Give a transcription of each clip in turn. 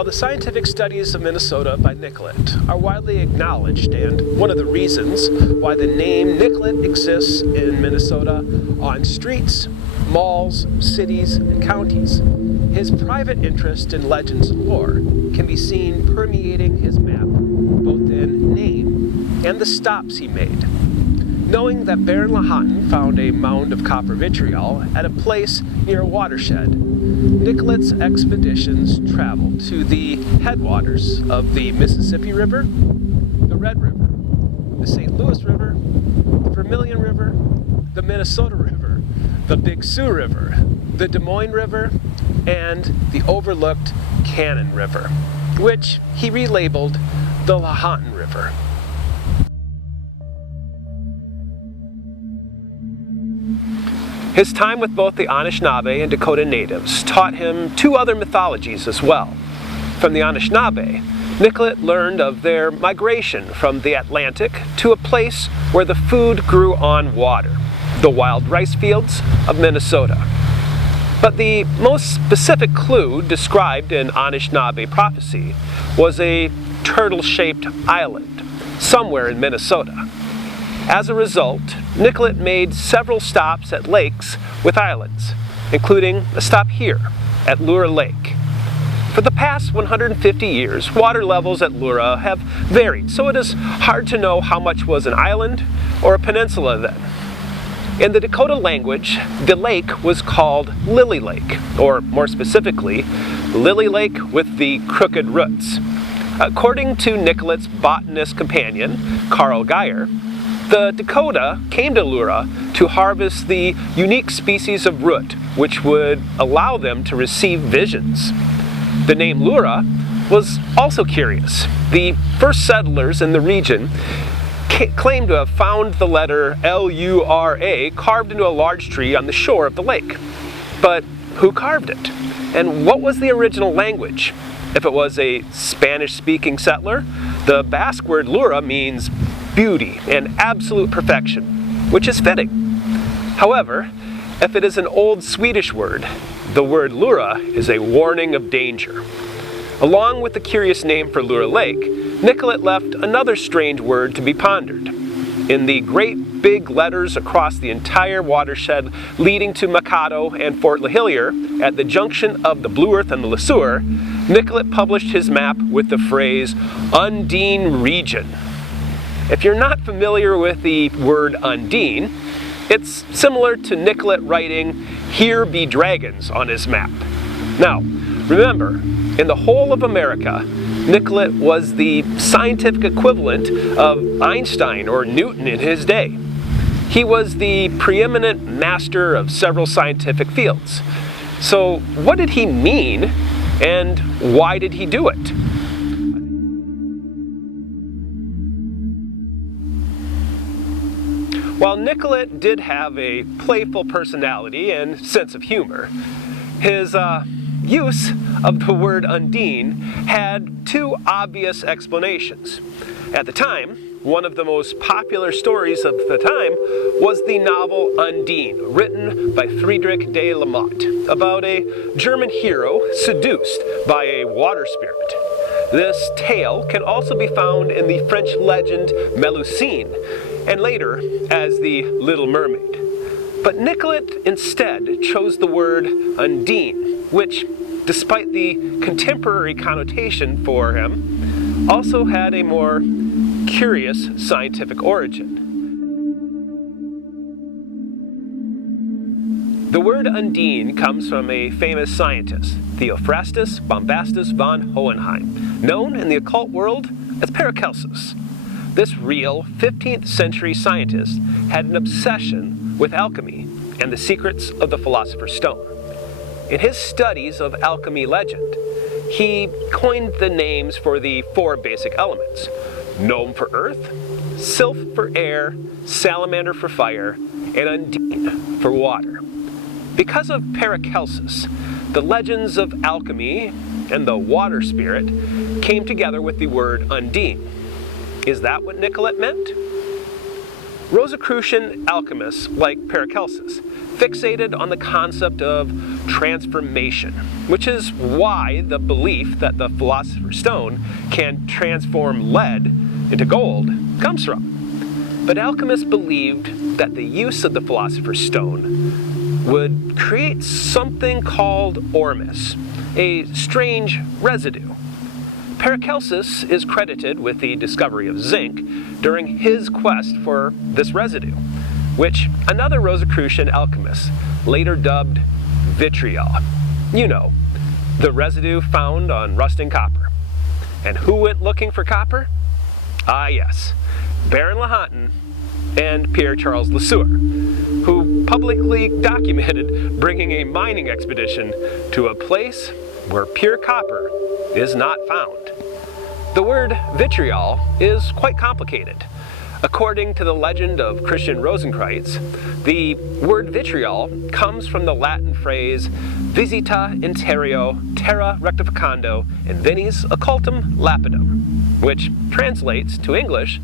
While the scientific studies of Minnesota by Nicollet are widely acknowledged, and one of the reasons why the name Nicollet exists in Minnesota on streets, malls, cities, and counties, his private interest in legends and lore can be seen permeating his map, both in name and the stops he made. Knowing that Baron Lahontan found a mound of copper vitriol at a place near a watershed, Nicollet's expeditions traveled to the headwaters of the Mississippi River, the Red River, the St. Louis River, the Vermilion River, the Minnesota River, the Big Sioux River, the Des Moines River, and the overlooked Cannon River, which he relabeled the Lahontan River. His time with both the Anishinaabe and Dakota natives taught him two other mythologies as well. From the Anishinaabe, Nicollet learned of their migration from the Atlantic to a place where the food grew on water, the wild rice fields of Minnesota. But the most specific clue described in Anishinaabe prophecy was a turtle-shaped island somewhere in Minnesota. As a result, Nicollet made several stops at lakes with islands, including a stop here at Lura Lake. For the past 150 years, water levels at Lura have varied, so it is hard to know how much was an island or a peninsula then. In the Dakota language, the lake was called Lily Lake, or more specifically, Lily Lake with the crooked roots. According to Nicollet's botanist companion, Carl Geyer, the Dakota came to Lura to harvest the unique species of root, which would allow them to receive visions. The name Lura was also curious. The first settlers in the region claimed to have found the letter L-U-R-A carved into a large tree on the shore of the lake. But who carved it? And what was the original language? If it was a Spanish-speaking settler, the Basque word Lura means beauty and absolute perfection, which is fitting. However, if it is an old Swedish word, the word Lura is a warning of danger. Along with the curious name for Lura Lake, Nicollet left another strange word to be pondered. In the great big letters across the entire watershed leading to Mikado and Fort LaHillier at the junction of the Blue Earth and the Le Sueur, Nicollet published his map with the phrase Undine Region. If you're not familiar with the word Undine, it's similar to Nicollet writing "Here be dragons" on his map. Now, remember, in the whole of America, Nicollet was the scientific equivalent of Einstein or Newton in his day. He was the preeminent master of several scientific fields. So what did he mean, and why did he do it? While Nicollet did have a playful personality and sense of humor, his use of the word Undine had two obvious explanations. At the time, one of the most popular stories of the time was the novel Undine, written by Friedrich de la Motte, about a German hero seduced by a water spirit. This tale can also be found in the French legend Melusine, and later as the Little Mermaid. But Nicollet instead chose the word Undine, which, despite the contemporary connotation for him, also had a more curious scientific origin. The word Undine comes from a famous scientist, Theophrastus Bombastus von Hohenheim, known in the occult world as Paracelsus. This real 15th century scientist had an obsession with alchemy and the secrets of the Philosopher's Stone. In his studies of alchemy legend, he coined the names for the four basic elements: Gnome for earth, Sylph for air, Salamander for fire, and Undine for water. Because of Paracelsus, the legends of alchemy and the water spirit came together with the word Undine. Is that what Nicollet meant? Rosicrucian alchemists like Paracelsus fixated on the concept of transformation, which is why the belief that the Philosopher's Stone can transform lead into gold comes from. But alchemists believed that the use of the Philosopher's Stone would create something called ormus, a strange residue. Paracelsus is credited with the discovery of zinc during his quest for this residue, which another Rosicrucian alchemist later dubbed vitriol. You know, the residue found on rusting copper. And who went looking for copper? Ah yes, Baron Lahontan and Pierre Charles Lesueur, who publicly documented bringing a mining expedition to a place where pure copper is not found. The word vitriol is quite complicated. According to the legend of Christian Rosenkreuz, the word vitriol comes from the Latin phrase visita interio terra rectificando invenis occultum lapidum, which translates to English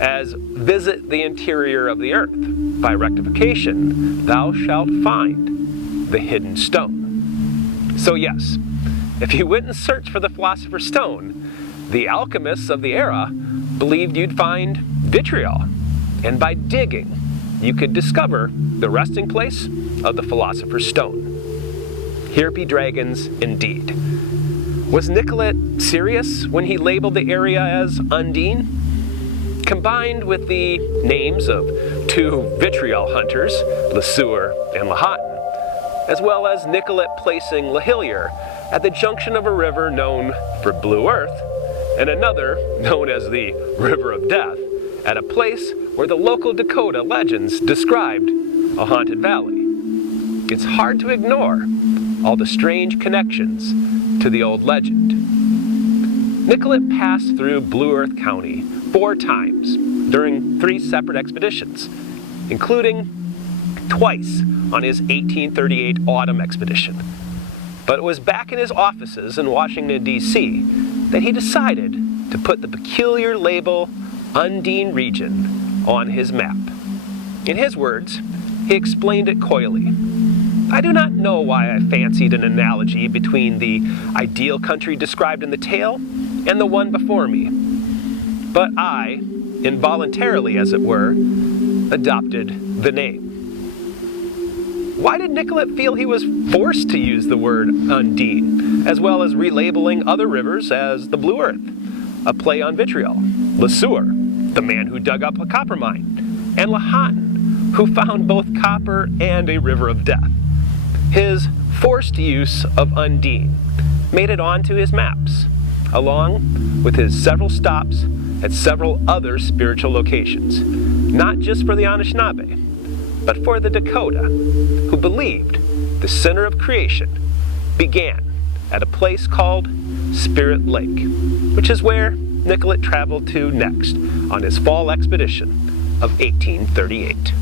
as visit the interior of the earth. By rectification, thou shalt find the hidden stone. So yes, if you went and searched for the Philosopher's Stone, the alchemists of the era believed you'd find vitriol, and by digging, you could discover the resting place of the Philosopher's Stone. Here be dragons indeed. Was Nicollet serious when he labeled the area as Undine? Combined with the names of two vitriol hunters, Lesueur and Lahontan, as well as Nicollet placing Lahillier at the junction of a river known for Blue Earth and another known as the River of Death, at a place where the local Dakota legends described a haunted valley. It's hard to ignore all the strange connections to the old legend. Nicollet passed through Blue Earth County 4 times during 3 separate expeditions, including twice on his 1838 autumn expedition. But it was back in his offices in Washington, D.C. that he decided to put the peculiar label Undine Region on his map. In his words, he explained it coyly. I do not know why I fancied an analogy between the ideal country described in the tale and the one before me, but I, involuntarily as it were, adopted the name. Why did Nicollet feel he was forced to use the word Undine, as well as relabeling other rivers as the Blue Earth, a play on vitriol? Lesueur, the man who dug up a copper mine, and Lahontan, who found both copper and a river of death. His forced use of Undine made it onto his maps, along with his several stops at several other spiritual locations, not just for the Anishinaabe, but for the Dakota, who believed the center of creation began at a place called Spirit Lake, which is where Nicollet traveled to next on his fall expedition of 1838.